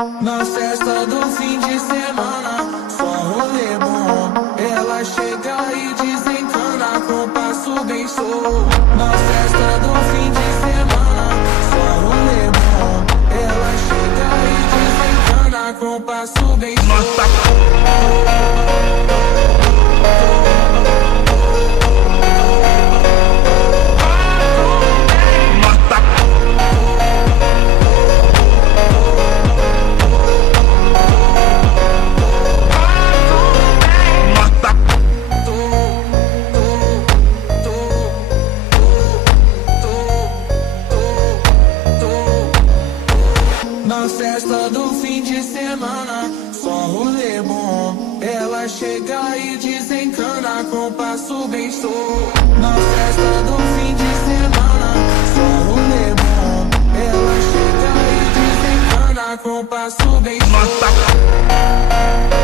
Na festa do fim de semana, só rolê bom. Ela chega e desencana com passo bem solto. Na festa do fim de semana, só rolê bom. Ela chega e desencana com passo bem solto. Na festa do fim de semana, só rolê bom. Ela chega e desencana com passo bem solto. Na festa do fim de semana, só rolê bom. Ela chega e desencana com passo bem solto.